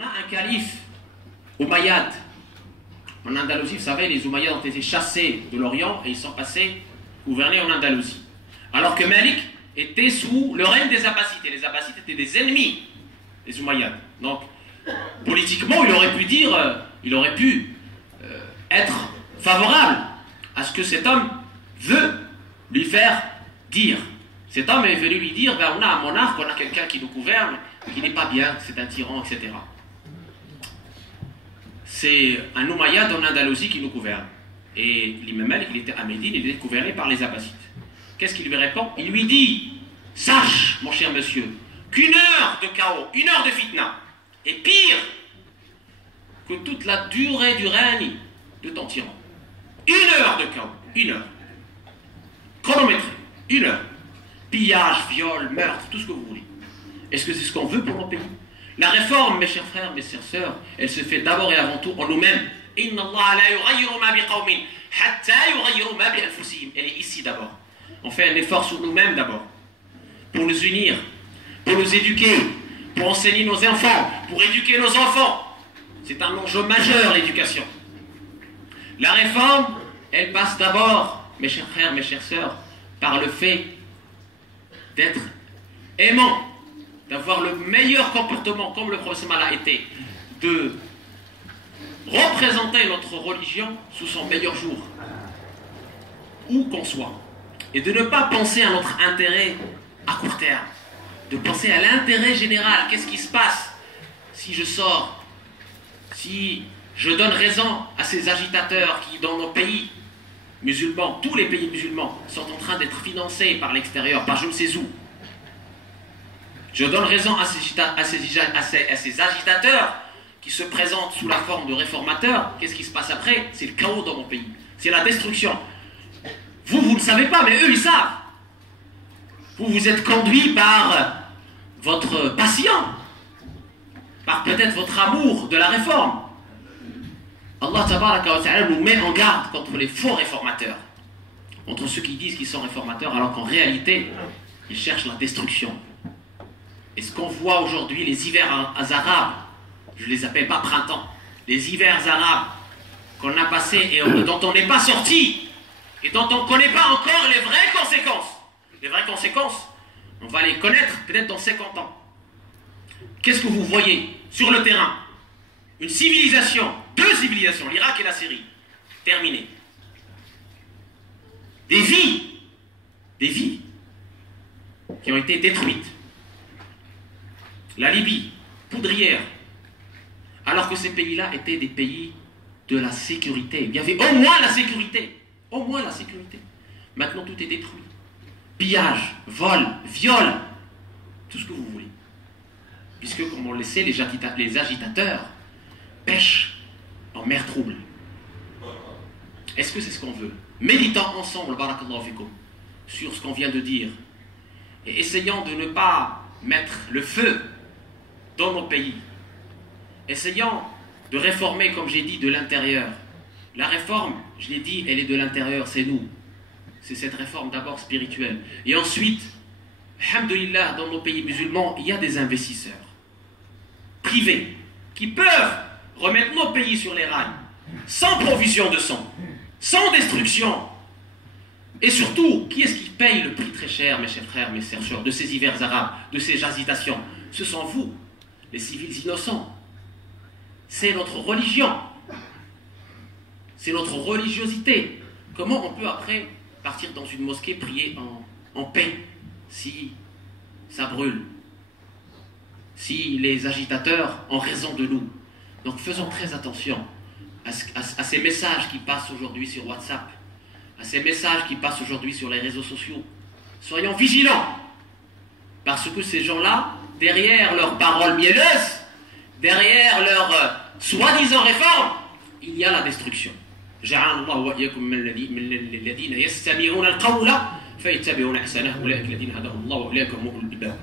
On a un calife, Umayyad. En Andalousie, vous savez, les Umayyads ont été chassés de l'Orient et ils sont passés gouverner en Andalousie. Alors que Malik était sous le règne des Abbassides. Et les Abbassides étaient des ennemis des Umayyads. Donc, politiquement, il aurait pu être favorable à ce que cet homme veut lui faire dire. Cet homme est venu lui dire, ben, on a un monarque, on a quelqu'un qui nous gouverne, qui n'est pas bien, c'est un tyran, etc. C'est un Umayyad en Andalousie qui nous gouverne. Et l'imam Malik, il était à Médine, il était gouverné par les Abbassides. Qu'est-ce qu'il lui répond? Il lui dit, sache, mon cher monsieur, qu'une heure de chaos, une heure de fitna, est pire que toute la durée du règne de ton tyran. Une heure de chaos, une heure. Chronométré, une heure. Pillage, viol, meurtre, tout ce que vous voulez. Est-ce que c'est ce qu'on veut pour nos pays? La réforme, mes chers frères, mes chères sœurs, elle se fait d'abord et avant tout en nous-mêmes. Elle est ici d'abord. On fait un effort sur nous-mêmes d'abord. Pour nous unir, pour nous éduquer, pour enseigner nos enfants, pour éduquer nos enfants. C'est un enjeu majeur, l'éducation. La réforme, elle passe d'abord, mes chers frères, mes chères sœurs, par le fait d'être aimant, d'avoir le meilleur comportement, comme le prophète l'a été, de représenter notre religion sous son meilleur jour, où qu'on soit, et de ne pas penser à notre intérêt à court terme, de penser à l'intérêt général. Qu'est-ce qui se passe si je sors, si je donne raison à ces agitateurs qui, dans nos pays musulmans, tous les pays musulmans, sont en train d'être financés par l'extérieur, par je ne sais où. Je donne raison à ces agitateurs qui se présentent sous la forme de réformateurs. Qu'est-ce qui se passe après? C'est le chaos dans mon pays. C'est la destruction. Vous ne savez pas, mais eux, ils savent. Vous êtes conduits par votre passion, par peut-être votre amour de la réforme. Allah tabaraka wa ta'ala nous met en garde contre les faux réformateurs, contre ceux qui disent qu'ils sont réformateurs alors qu'en réalité, ils cherchent la destruction. Et ce qu'on voit aujourd'hui, les hivers arabes, je ne les appelle pas printemps, les hivers arabes qu'on a passés et dont on n'est pas sorti, et dont on ne connaît pas encore les vraies conséquences. Les vraies conséquences, on va les connaître peut-être dans 50 ans. Qu'est-ce que vous voyez sur le terrain? Une civilisation, deux civilisations, l'Irak et la Syrie, terminées. Des vies qui ont été détruites. La Libye, poudrière, alors que ces pays-là étaient des pays de la sécurité. Il y avait au moins la sécurité. Au moins la sécurité. Maintenant, tout est détruit. Pillage, vol, viol, tout ce que vous voulez. Puisque, comme on le sait, les agitateurs pêchent en mer trouble. Est-ce que c'est ce qu'on veut? Méditons ensemble, barakallahu fikum, sur ce qu'on vient de dire. Et essayons de ne pas mettre le feu dans nos pays. Essayons de réformer, comme j'ai dit, de l'intérieur. La réforme, je l'ai dit, elle est de l'intérieur, c'est nous. C'est cette réforme d'abord spirituelle. Et ensuite, alhamdoulilah, dans nos pays musulmans, il y a des investisseurs privés qui peuvent remettre nos pays sur les rails, sans provision de sang, sans destruction. Et surtout, qui est-ce qui paye le prix très cher, mes chers frères, mes chères sœurs, de ces hivers arabes, de ces agitations? Ce sont vous, les civils innocents. C'est notre religion. C'est notre religiosité. Comment on peut après partir dans une mosquée, prier en paix, si ça brûle, si les agitateurs ont raison de nous? Donc faisons très attention à ces messages qui passent aujourd'hui sur WhatsApp, à ces messages qui passent aujourd'hui sur les réseaux sociaux. Soyons vigilants, parce que ces gens-là, derrière leurs paroles mielleuses, derrière leurs soi-disant réformes, il y a la destruction. جعلنا الله وإياكم من الذين يستمعون القول فيتبعون أحسنه أولئك الذين هداهم الله وأولئك هم أولو الألباب.